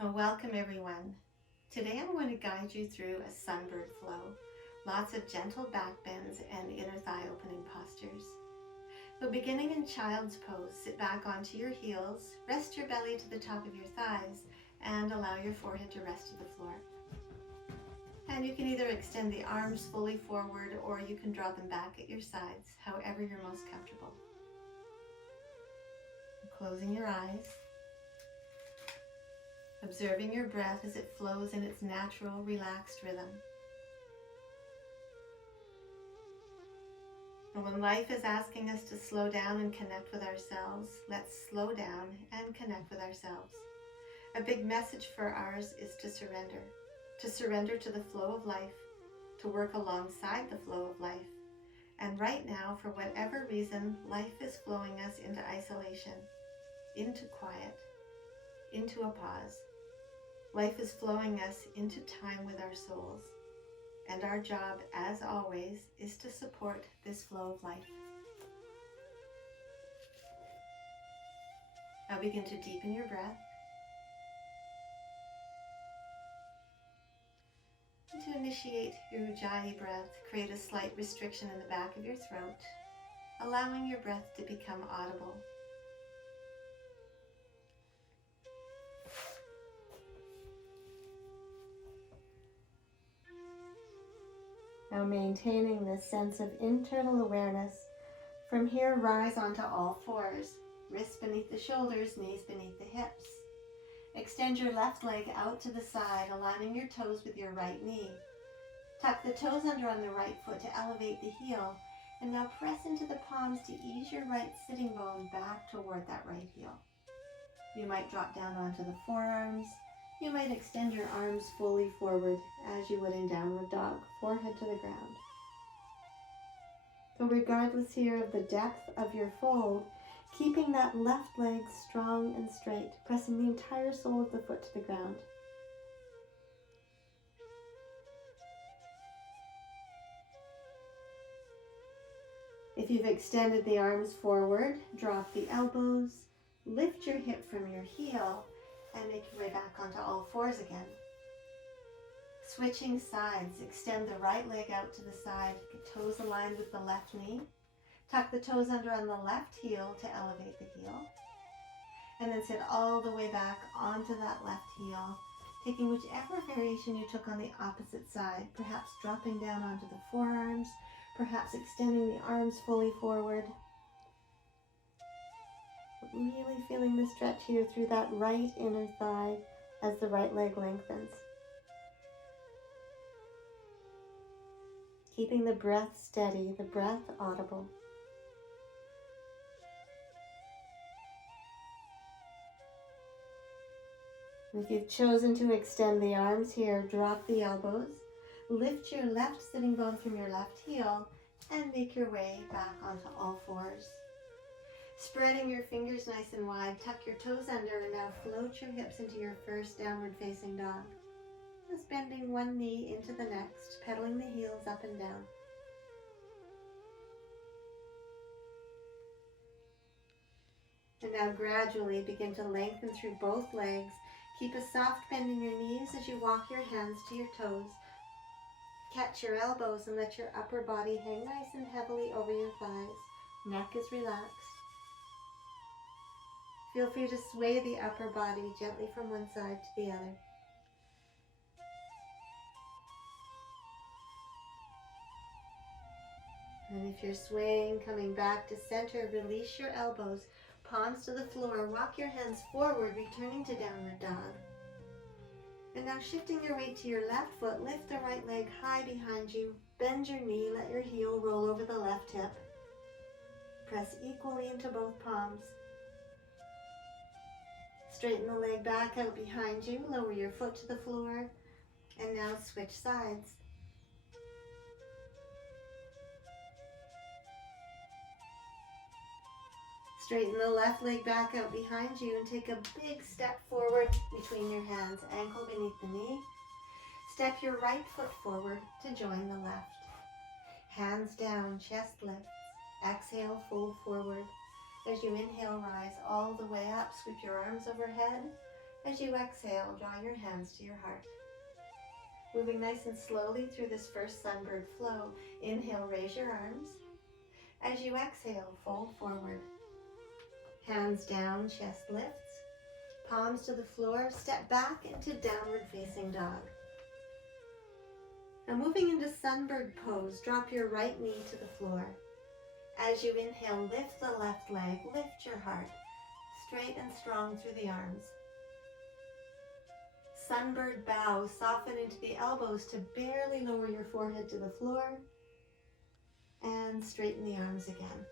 Welcome everyone. Today I'm going to guide you through a sunbird flow. Lots of gentle back bends and inner thigh opening postures. So beginning in child's pose, sit back onto your heels, rest your belly to the top of your thighs, and allow your forehead to rest to the floor. And you can either extend the arms fully forward or you can draw them back at your sides, however you're most comfortable. Closing your eyes. Observing your breath as it flows in its natural, relaxed rhythm. And when life is asking us to slow down and connect with ourselves, let's slow down and connect with ourselves. A big message for ours is to surrender to the flow of life, to work alongside the flow of life. And right now, for whatever reason, life is flowing us into isolation, into quiet, into a pause. Life is flowing us into time with our souls, and our job, as always, is to support this flow of life. Now begin to deepen your breath. And to initiate your Ujjayi breath, create a slight restriction in the back of your throat, allowing your breath to become audible. Now maintaining this sense of internal awareness, from here rise onto all fours, wrists beneath the shoulders, knees beneath the hips. Extend your left leg out to the side, aligning your toes with your right knee. Tuck the toes under on the right foot to elevate the heel, and now press into the palms to ease your right sitting bone back toward that right heel. You might drop down onto the forearms. You might extend your arms fully forward as you would in downward dog, forehead to the ground. So regardless here of the depth of your fold, keeping that left leg strong and straight, pressing the entire sole of the foot to the ground. If you've extended the arms forward, drop the elbows, lift your hip from your heel, and make your way back onto all fours again. Switching sides, extend the right leg out to the side, toes aligned with the left knee. Tuck the toes under on the left heel to elevate the heel. And then sit all the way back onto that left heel, taking whichever variation you took on the opposite side, perhaps dropping down onto the forearms, perhaps extending the arms fully forward. Really feeling the stretch here through that right inner thigh as the right leg lengthens. Keeping the breath steady, the breath audible. If you've chosen to extend the arms here, drop the elbows, lift your left sitting bone from your left heel, and make your way back onto all fours. Spreading your fingers nice and wide, tuck your toes under, and now float your hips into your first downward facing dog. Just bending one knee into the next, pedaling the heels up and down. And now gradually begin to lengthen through both legs. Keep a soft bend in your knees as you walk your hands to your toes. Catch your elbows and let your upper body hang nice and heavily over your thighs. Neck is relaxed. Feel free to sway the upper body gently from one side to the other. And if you're swaying, coming back to center, release your elbows, palms to the floor, walk your hands forward, returning to downward dog. And now shifting your weight to your left foot, lift the right leg high behind you, bend your knee, let your heel roll over the left hip. Press equally into both palms. Straighten the leg back out behind you, lower your foot to the floor, and now switch sides. Straighten the left leg back out behind you and take a big step forward between your hands, ankle beneath the knee. Step your right foot forward to join the left. Hands down, chest lifts. Exhale, fold forward. As you inhale, rise all the way up. Sweep your arms overhead. As you exhale, draw your hands to your heart. Moving nice and slowly through this first Sunbird flow, inhale, raise your arms. As you exhale, fold forward. Hands down, chest lifts. Palms to the floor, step back into downward facing dog. Now moving into Sunbird pose, drop your right knee to the floor. As you inhale, lift the left leg, lift your heart, straight and strong through the arms. Sunbird bow, soften into the elbows to barely lower your forehead to the floor, and straighten the arms again.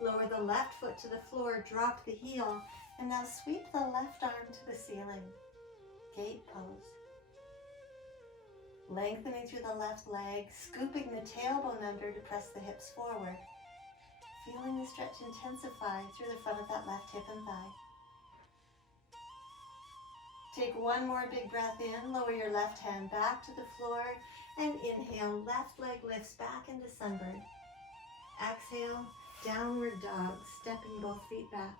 Lower the left foot to the floor, drop the heel, and now sweep the left arm to the ceiling. Gate pose. Lengthening through the left leg, scooping the tailbone under to press the hips forward. Feeling the stretch intensify through the front of that left hip and thigh. Take one more big breath in, lower your left hand back to the floor, and inhale, left leg lifts back into Sunbird. Exhale, downward dog, stepping both feet back.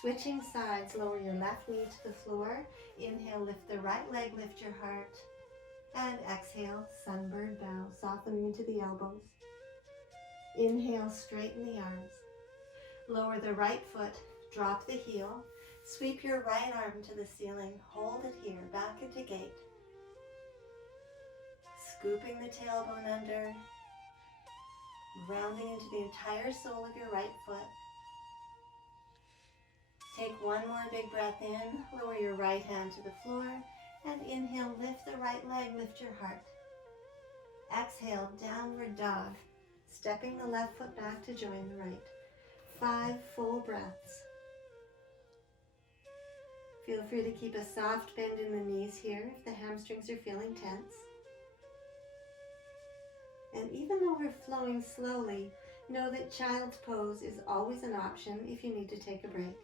Switching sides, lower your left knee to the floor. Inhale, lift the right leg, lift your heart. And exhale, Sunbird bow, softening into the elbows. Inhale, straighten the arms. Lower the right foot, drop the heel. Sweep your right arm to the ceiling, hold it here, back into gate. Scooping the tailbone under, rounding into the entire sole of your right foot. Take one more big breath in, lower your right hand to the floor, and inhale, lift the right leg, lift your heart. Exhale, downward dog, stepping the left foot back to join the right. 5 full breaths. Feel free to keep a soft bend in the knees here if the hamstrings are feeling tense. And even though we're flowing slowly, know that child's pose is always an option if you need to take a break.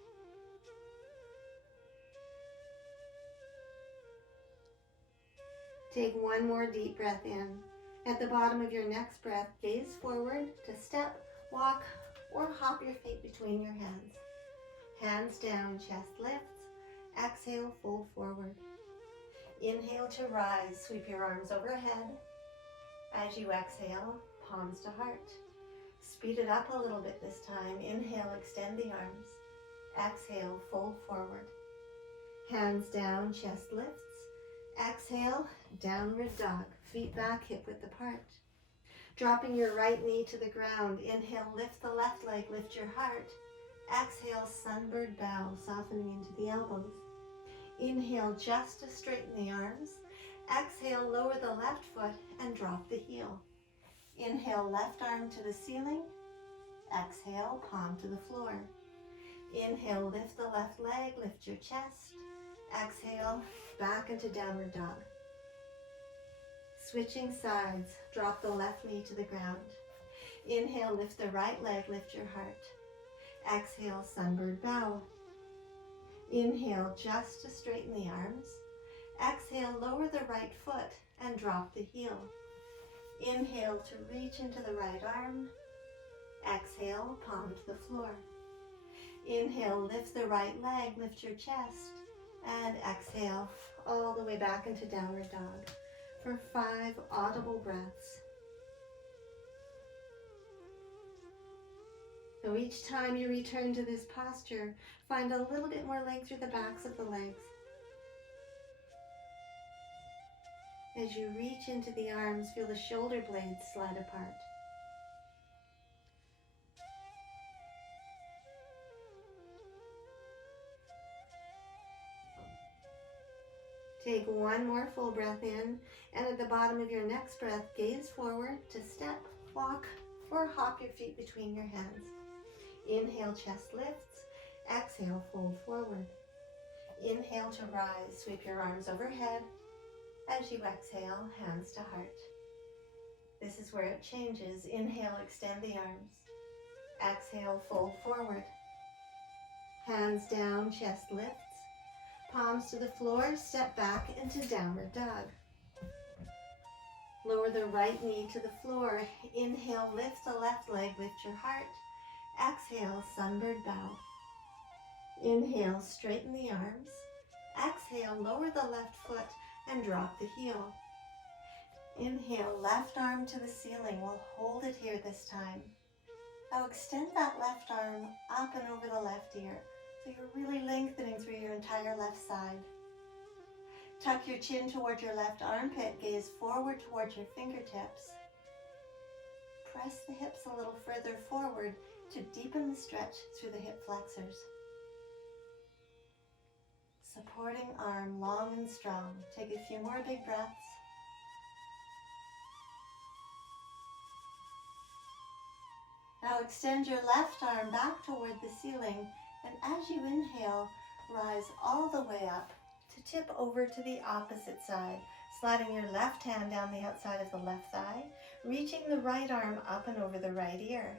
Take one more deep breath in. At the bottom of your next breath, gaze forward to step, walk, or hop your feet between your hands. Hands down, chest lifts. Exhale, fold forward. Inhale to rise, sweep your arms overhead. As you exhale, palms to heart. Speed it up a little bit this time. Inhale, extend the arms. Exhale, fold forward. Hands down, chest lifts. Exhale, downward dog. Feet back, hip width apart. Dropping your right knee to the ground. Inhale, lift the left leg, lift your heart. Exhale, Sunbird bow, softening into the elbows. Inhale, just to straighten the arms. Exhale, lower the left foot and drop the heel. Inhale, left arm to the ceiling. Exhale, palm to the floor. Inhale, lift the left leg, lift your chest. Exhale, back into downward dog. Switching sides, drop the left knee to the ground. Inhale, lift the right leg, lift your heart. Exhale, Sunbird bow. Inhale, just to straighten the arms. Exhale, lower the right foot and drop the heel. Inhale to reach into the right arm. Exhale, palm to the floor. Inhale, lift the right leg, lift your chest. And exhale, all the way back into downward dog for 5 audible breaths. So each time you return to this posture, find a little bit more length through the backs of the legs. As you reach into the arms, feel the shoulder blades slide apart. Take one more full breath in, and at the bottom of your next breath, gaze forward to step, walk, or hop your feet between your hands. Inhale, chest lifts. Exhale, fold forward. Inhale to rise, sweep your arms overhead. As you exhale, hands to heart. This is where it changes. Inhale, extend the arms. Exhale, fold forward. Hands down, chest lifts. Palms to the floor, step back into downward dog. Lower the right knee to the floor. Inhale, lift the left leg, lift your heart. Exhale, Sunbird bow. Inhale, straighten the arms. Exhale, lower the left foot and drop the heel. Inhale, left arm to the ceiling. We'll hold it here this time. Now extend that left arm up and over the left ear. So you're really lengthening through your entire left side. Tuck your chin toward your left armpit, gaze forward towards your fingertips. Press the hips a little further forward to deepen the stretch through the hip flexors. Supporting arm long and strong. Take a few more big breaths. Now extend your left arm back toward the ceiling, and as you inhale, rise all the way up to tip over to the opposite side, sliding your left hand down the outside of the left thigh, reaching the right arm up and over the right ear.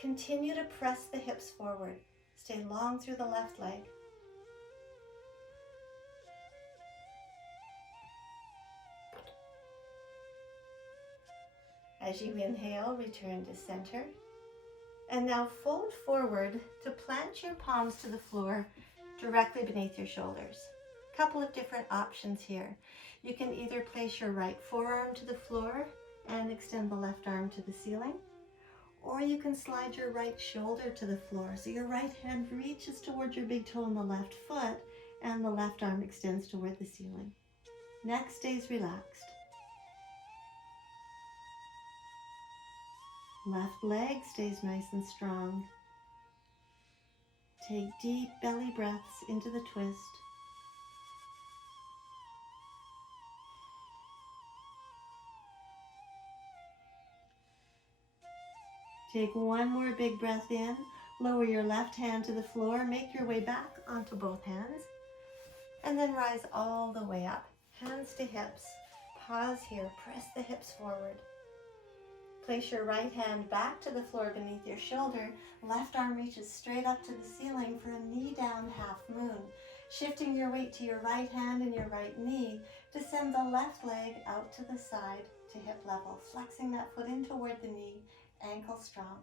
Continue to press the hips forward. Stay long through the left leg. As you inhale, return to center. And now fold forward to plant your palms to the floor directly beneath your shoulders. A couple of different options here. You can either place your right forearm to the floor and extend the left arm to the ceiling, or you can slide your right shoulder to the floor so your right hand reaches toward your big toe on the left foot and the left arm extends toward the ceiling. Neck stays relaxed. Left leg stays nice and strong. Take deep belly breaths into the twist. Take one more big breath in. Lower your left hand to the floor. Make your way back onto both hands. And then rise all the way up. Hands to hips. Pause here. Press the hips forward. Place your right hand back to the floor beneath your shoulder. Left arm reaches straight up to the ceiling for a knee down half moon. Shifting your weight to your right hand and your right knee, descend the left leg out to the side to hip level, flexing that foot in toward the knee, ankle strong.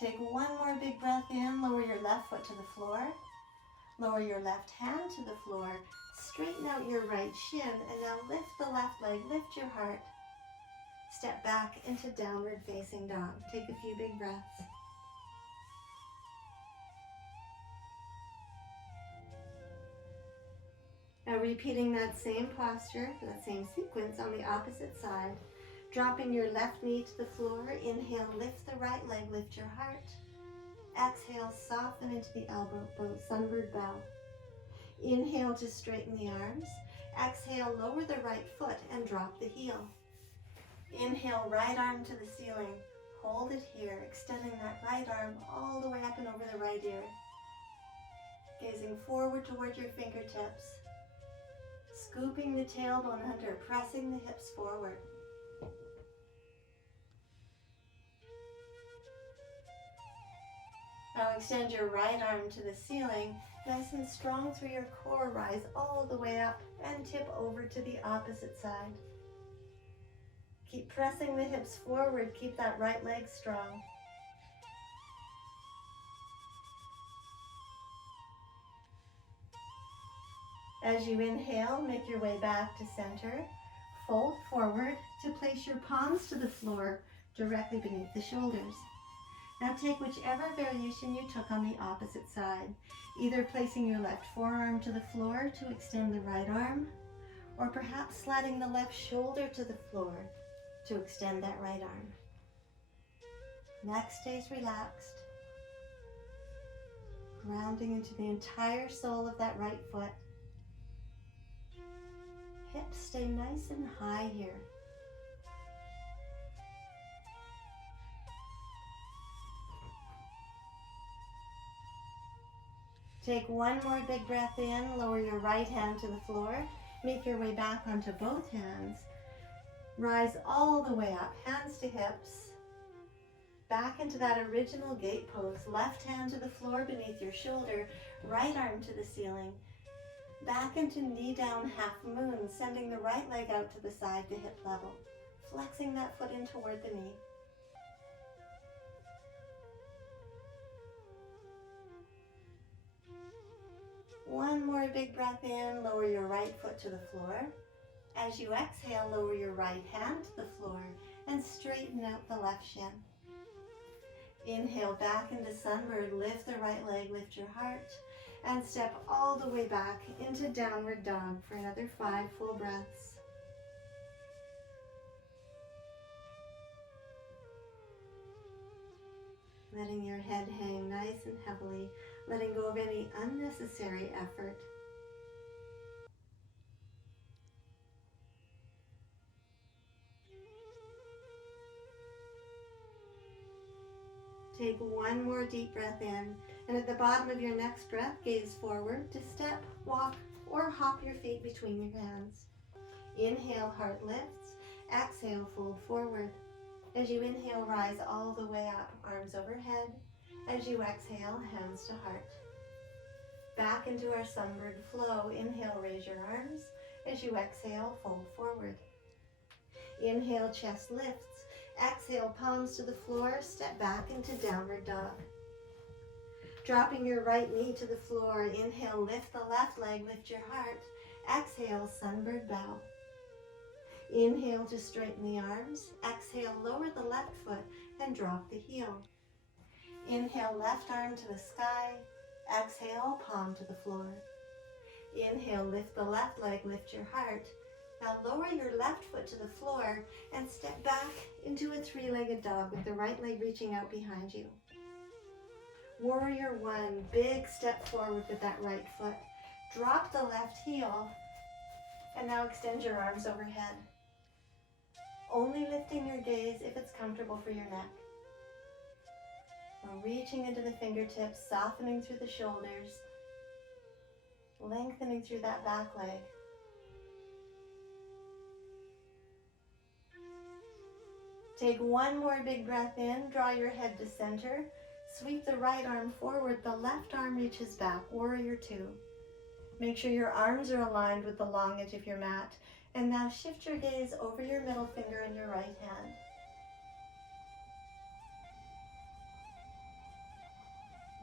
Take one more big breath in, lower your left foot to the floor. Lower your left hand to the floor. Straighten out your right shin and now lift the left leg, lift your heart. Step back into downward facing dog. Take a few big breaths. Now repeating that same posture, that same sequence on the opposite side. Dropping your left knee to the floor. Inhale, lift the right leg, lift your heart. Exhale, soften into the elbow, Sunbird bow. Inhale to straighten the arms. Exhale, lower the right foot and drop the heel. Inhale, right arm to the ceiling. Hold it here, extending that right arm all the way up and over the right ear. Gazing forward toward your fingertips. Scooping the tailbone under, pressing the hips forward. Now extend your right arm to the ceiling, nice and strong through your core, rise all the way up and tip over to the opposite side. Keep pressing the hips forward, keep that right leg strong. As you inhale, make your way back to center. Fold forward to place your palms to the floor directly beneath the shoulders. Now take whichever variation you took on the opposite side, either placing your left forearm to the floor to extend the right arm, or perhaps sliding the left shoulder to the floor to extend that right arm. Neck stays relaxed, grounding into the entire sole of that right foot. Hips stay nice and high here. Take one more big breath in, lower your right hand to the floor, make your way back onto both hands. Rise all the way up, hands to hips. Back into that original gate pose, left hand to the floor beneath your shoulder, right arm to the ceiling. Back into knee down half moon, sending the right leg out to the side to hip level, flexing that foot in toward the knee. one more big breath in, lower your right foot to the floor. As you exhale, lower your right hand to the floor and straighten out the left shin. Inhale back into Sunbird, lift the right leg, lift your heart, and step all the way back into Downward Dog for another 5 full breaths. Letting your head hang nice and heavily, letting go of any unnecessary effort. Take one more deep breath in, and at the bottom of your next breath, gaze forward to step, walk, or hop your feet between your hands. Inhale, heart lifts. Exhale, fold forward. As you inhale, rise all the way up, arms overhead. As you exhale, hands to heart. Back into our Sunbird flow. Inhale, raise your arms. As you exhale, fold forward. Inhale, chest lifts. Exhale, palms to the floor, step back into Downward Dog. Dropping your right knee to the floor, inhale, lift the left leg, lift your heart. Exhale, Sunbird bow. Inhale to straighten the arms. Exhale, lower the left foot and drop the heel. Inhale, left arm to the sky. Exhale, palm to the floor. Inhale, lift the left leg, lift your heart. Now lower your left foot to the floor and step back into a 3-legged dog with the right leg reaching out behind you. Warrior 1, big step forward with that right foot. Drop the left heel and now extend your arms overhead. Only lifting your gaze if it's comfortable for your neck. Now reaching into the fingertips, softening through the shoulders, lengthening through that back leg. Take one more big breath in, draw your head to center, sweep the right arm forward, the left arm reaches back, Warrior 2. Make sure your arms are aligned with the long edge of your mat, and now shift your gaze over your middle finger and your right hand.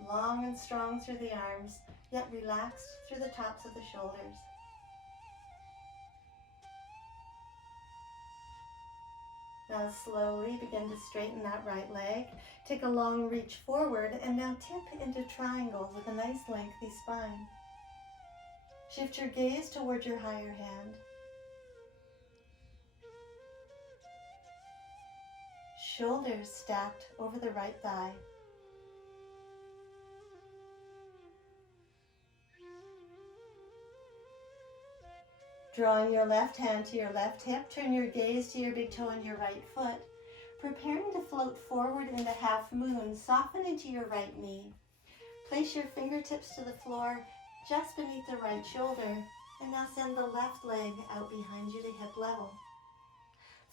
Long and strong through the arms, yet relaxed through the tops of the shoulders. Now slowly begin to straighten that right leg. Take a long reach forward and now tip into triangles with a nice lengthy spine. Shift your gaze toward your higher hand. Shoulders stacked over the right thigh. Drawing your left hand to your left hip, turn your gaze to your big toe and your right foot. Preparing to float forward into half moon, soften into your right knee. Place your fingertips to the floor just beneath the right shoulder, and now send the left leg out behind you to hip level.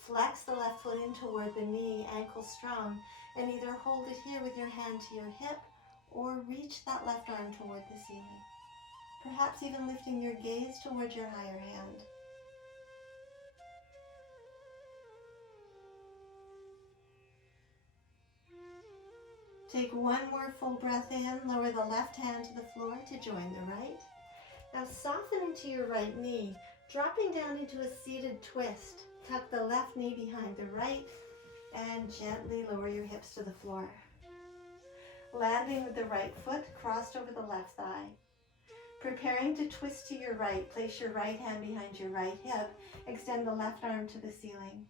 Flex the left foot in toward the knee, ankle strong, and either hold it here with your hand to your hip or reach that left arm toward the ceiling. Perhaps even lifting your gaze toward your higher hand. Take one more full breath in, lower the left hand to the floor to join the right. Now soften into your right knee, dropping down into a seated twist. Tuck the left knee behind the right and gently lower your hips to the floor. Landing with the right foot crossed over the left thigh. Preparing to twist to your right, place your right hand behind your right hip. Extend the left arm to the ceiling.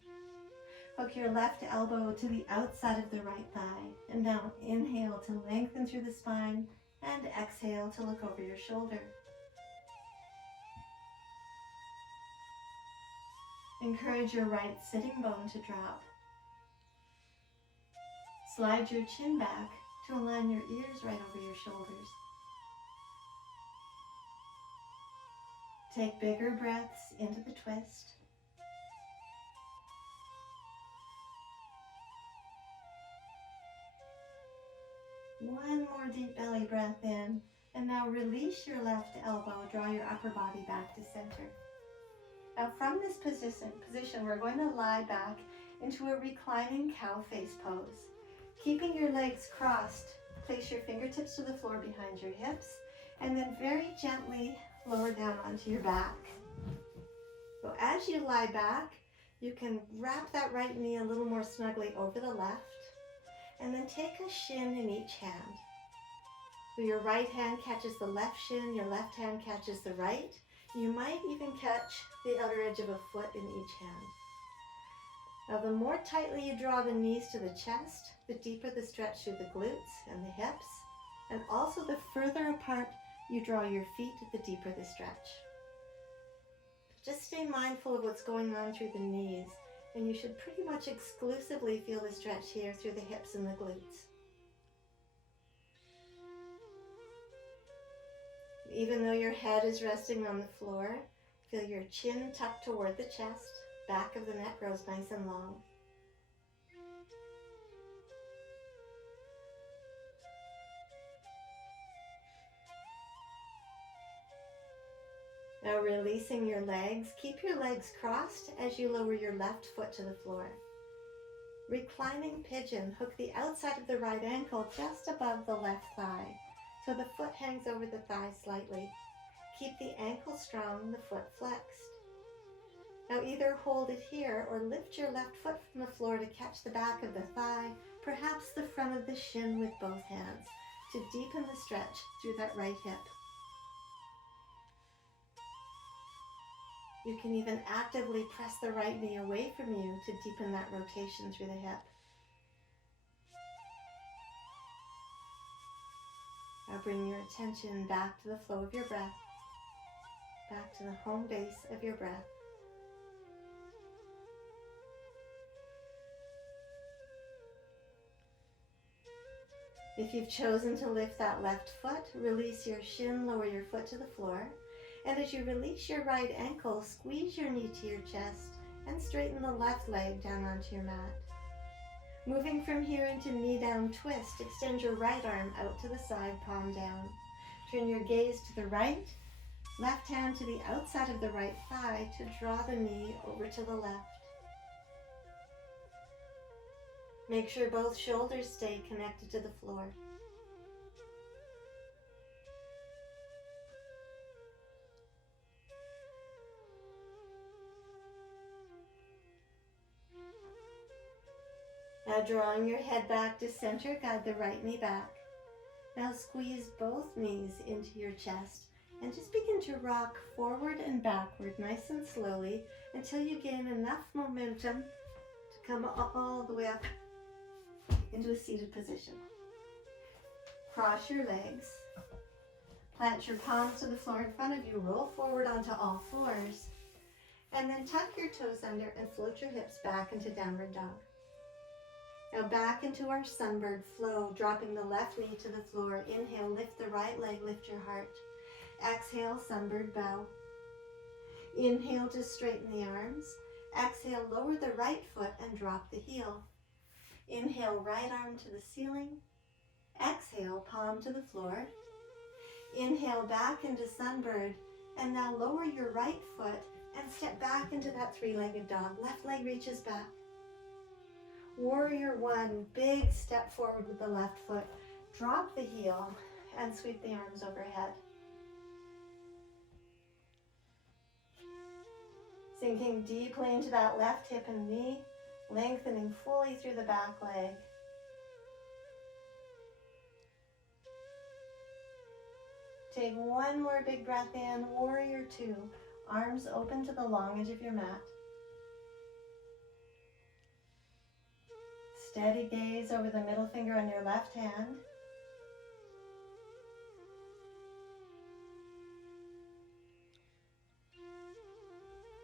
Hook your left elbow to the outside of the right thigh. And now inhale to lengthen through the spine and exhale to look over your shoulder. Encourage your right sitting bone to drop. Slide your chin back to align your ears right over your shoulders. Take bigger breaths into the twist. One more deep belly breath in, and now release your left elbow, draw your upper body back to center. Now from this position, we're going to lie back into a reclining cow face pose. Keeping your legs crossed, place your fingertips to the floor behind your hips And then very gently lower down onto your back. So as you lie back, you can wrap that right knee a little more snugly over the left, and then take a shin in each hand. So your right hand catches the left shin, your left hand catches the right. You might even catch the outer edge of a foot in each hand. Now the more tightly you draw the knees to the chest, the deeper the stretch through the glutes and the hips, and also the further apart you draw your feet, the deeper the stretch. Just stay mindful of what's going on through the knees, and you should pretty much exclusively feel the stretch here through the hips and the glutes. Even though your head is resting on the floor, feel your chin tucked toward the chest, back of the neck grows nice and long. Now releasing your legs, keep your legs crossed as you lower your left foot to the floor. Reclining pigeon, hook the outside of the right ankle just above the left thigh, so the foot hangs over the thigh slightly. Keep the ankle strong, the foot flexed. Now either hold it here or lift your left foot from the floor to catch the back of the thigh, perhaps the front of the shin with both hands, to deepen the stretch through that right hip. You can even actively press the right knee away from you to deepen that rotation through the hip. Now bring your attention back to the flow of your breath, back to the home base of your breath. If you've chosen to lift that left foot, release your shin, lower your foot to the floor. And as you release your right ankle, squeeze your knee to your chest and straighten the left leg down onto your mat. Moving from here into knee down twist, extend your right arm out to the side, palm down. Turn your gaze to the right, left hand to the outside of the right thigh to draw the knee over to the left. Make sure both shoulders stay connected to the floor. Now drawing your head back to center, guide the right knee back. Now squeeze both knees into your chest and just begin to rock forward and backward nice and slowly until you gain enough momentum to come all the way up into a seated position. Cross your legs. Plant your palms to the floor in front of you. Roll forward onto all fours. And then tuck your toes under and float your hips back into downward dog. Now back into our Sunbird flow, dropping the left knee to the floor. Inhale, lift the right leg, lift your heart. Exhale, Sunbird bow. Inhale to straighten the arms. Exhale, lower the right foot and drop the heel. Inhale, right arm to the ceiling. Exhale, palm to the floor. Inhale back into Sunbird, and now lower your right foot and step back into that three-legged dog. Left leg reaches back. Warrior one, big step forward with the left foot. Drop the heel and sweep the arms overhead. Sinking deeply into that left hip and knee, lengthening fully through the back leg. Take one more big breath in, warrior two. Arms open to the long edge of your mat. Steady gaze over the middle finger on your left hand.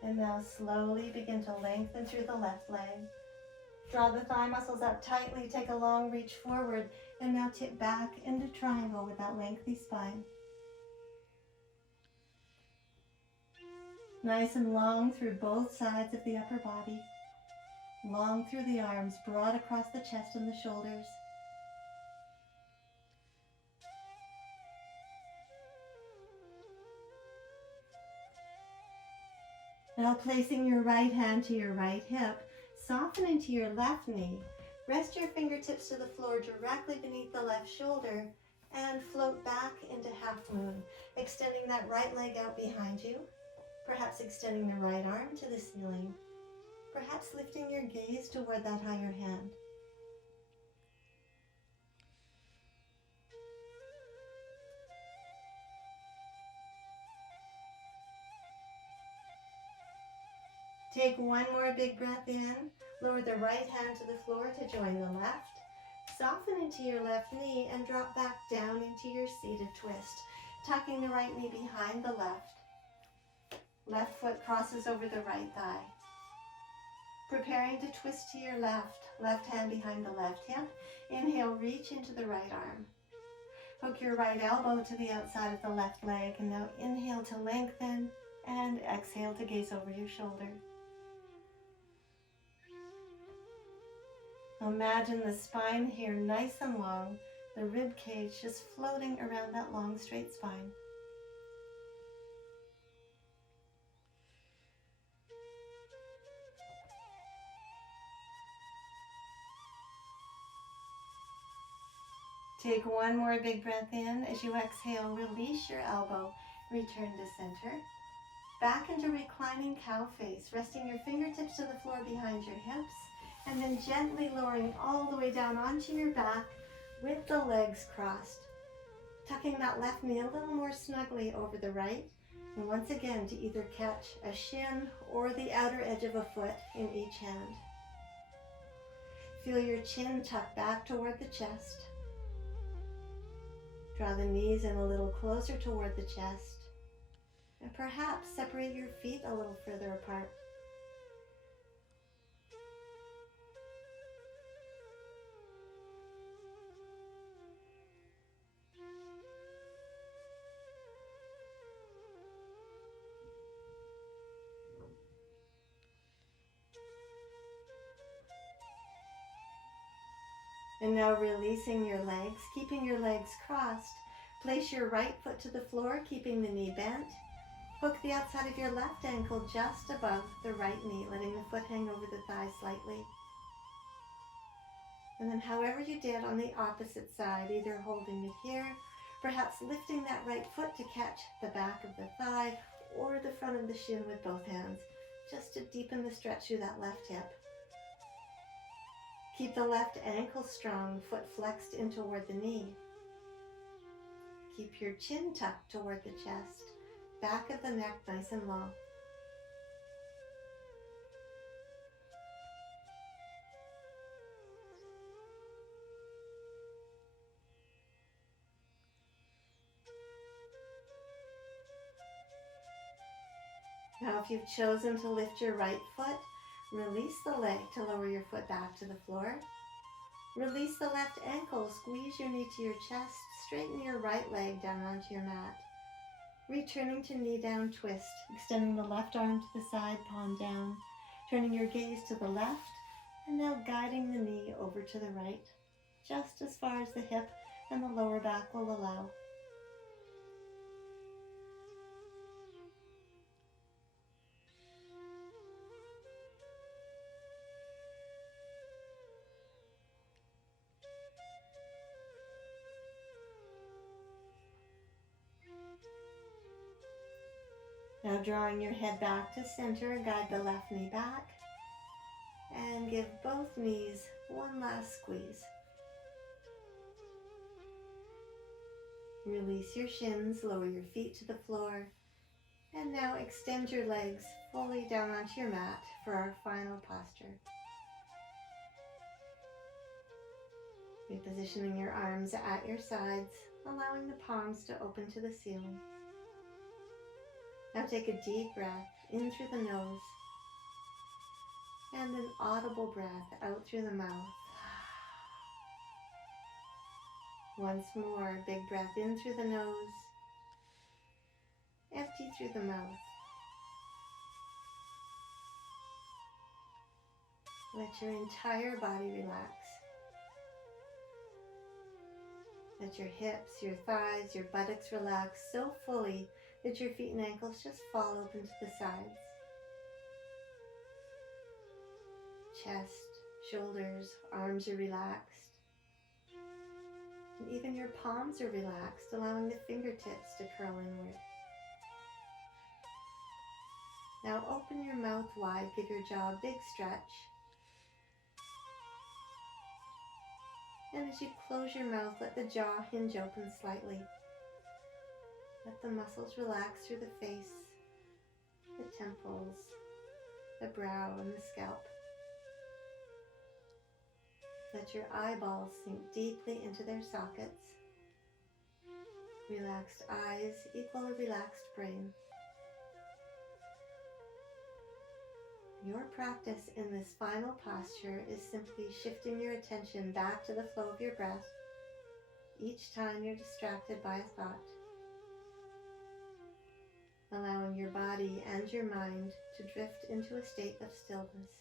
And now slowly begin to lengthen through the left leg. Draw the thigh muscles up tightly, take a long reach forward, and now tip back into triangle with that lengthy spine. Nice and long through both sides of the upper body. Long through the arms, broad across the chest and the shoulders. Now placing your right hand to your right hip, soften into your left knee. Rest your fingertips to the floor directly beneath the left shoulder And float back into half moon, extending that right leg out behind you, perhaps extending the right arm to the ceiling, perhaps lifting your gaze toward that higher hand. Take one more big breath in. Lower the right hand to the floor to join the left. Soften into your left knee and drop back down into your seated twist, tucking the right knee behind the left. Left foot crosses over the right thigh. Preparing to twist to your left, left hand behind the left hip. Inhale, reach into the right arm. Hook your right elbow to the outside of the left leg, and now inhale to lengthen and exhale to gaze over your shoulder. Imagine the spine here nice and long, the rib cage just floating around that long straight spine. Take one more big breath in. As you exhale, release your elbow, return to center. Back into reclining cow face, resting your fingertips to the floor behind your hips, and then gently lowering all the way down onto your back with the legs crossed. Tucking that left knee a little more snugly over the right, and once again to either catch a shin or the outer edge of a foot in each hand. Feel your chin tuck back toward the chest. Draw the knees in a little closer toward the chest, and perhaps separate your feet a little further apart. And now releasing your legs, keeping your legs crossed. Place your right foot to the floor, keeping the knee bent. Hook the outside of your left ankle just above the right knee, letting the foot hang over the thigh slightly. And then however you did on the opposite side, either holding it here, perhaps lifting that right foot to catch the back of the thigh or the front of the shin with both hands, just to deepen the stretch through that left hip. Keep the left ankle strong, foot flexed in toward the knee. Keep your chin tucked toward the chest, back of the neck nice and long. Now if you've chosen to lift your right foot, release the leg to lower your foot back to the floor. Release the left ankle, squeeze your knee to your chest, straighten your right leg down onto your mat. Returning to knee down twist, extending the left arm to the side, palm down. Turning your gaze to the left, and now guiding the knee over to the right, just as far as the hip and the lower back will allow. Now drawing your head back to center, guide the left knee back and give both knees one last squeeze. Release your shins, lower your feet to the floor, and now extend your legs fully down onto your mat for our final posture. Repositioning your arms at your sides, allowing the palms to open to the ceiling. Now take a deep breath in through the nose and an audible breath out through the mouth. Once more, big breath in through the nose, empty through the mouth. Let your entire body relax. Let your hips, your thighs, your buttocks relax so fully that your feet and ankles just fall open to the sides. Chest, shoulders, arms are relaxed. And even your palms are relaxed, allowing the fingertips to curl inward. Now open your mouth wide, give your jaw a big stretch. And as you close your mouth, let the jaw hinge open slightly. Let the muscles relax through the face, the temples, the brow, and the scalp. Let your eyeballs sink deeply into their sockets. Relaxed eyes equal a relaxed brain. Your practice in this final posture is simply shifting your attention back to the flow of your breath each time you're distracted by a thought, allowing your body and your mind to drift into a state of stillness.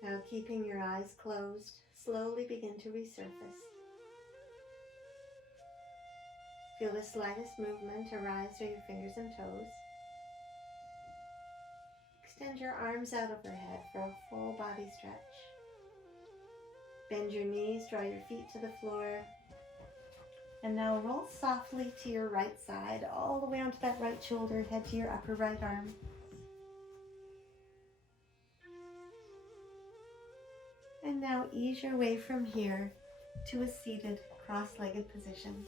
Now, keeping your eyes closed, slowly begin to resurface. Feel the slightest movement arise through your fingers and toes. Extend your arms out overhead for a full body stretch. Bend your knees, draw your feet to the floor. And now roll softly to your right side, all the way onto that right shoulder, head to your upper right arm. And now ease your way from here to a seated, cross-legged position.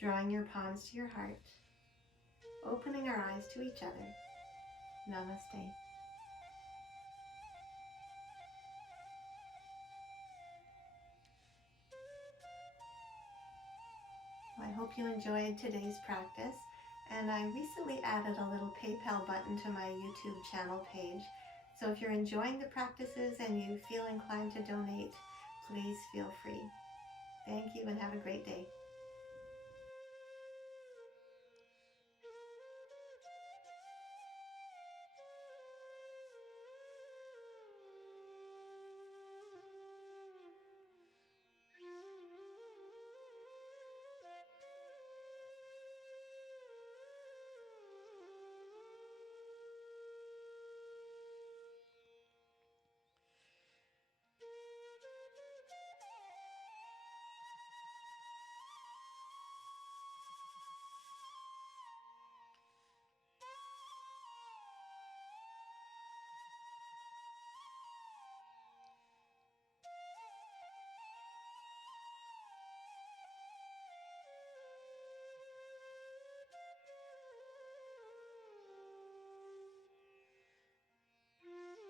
Drawing your palms to your heart, opening our eyes to each other. Namaste. I hope you enjoyed today's practice, and I recently added a little PayPal button to my YouTube channel page. So if you're enjoying the practices and you feel inclined to donate, please feel free. Thank you and have a great day.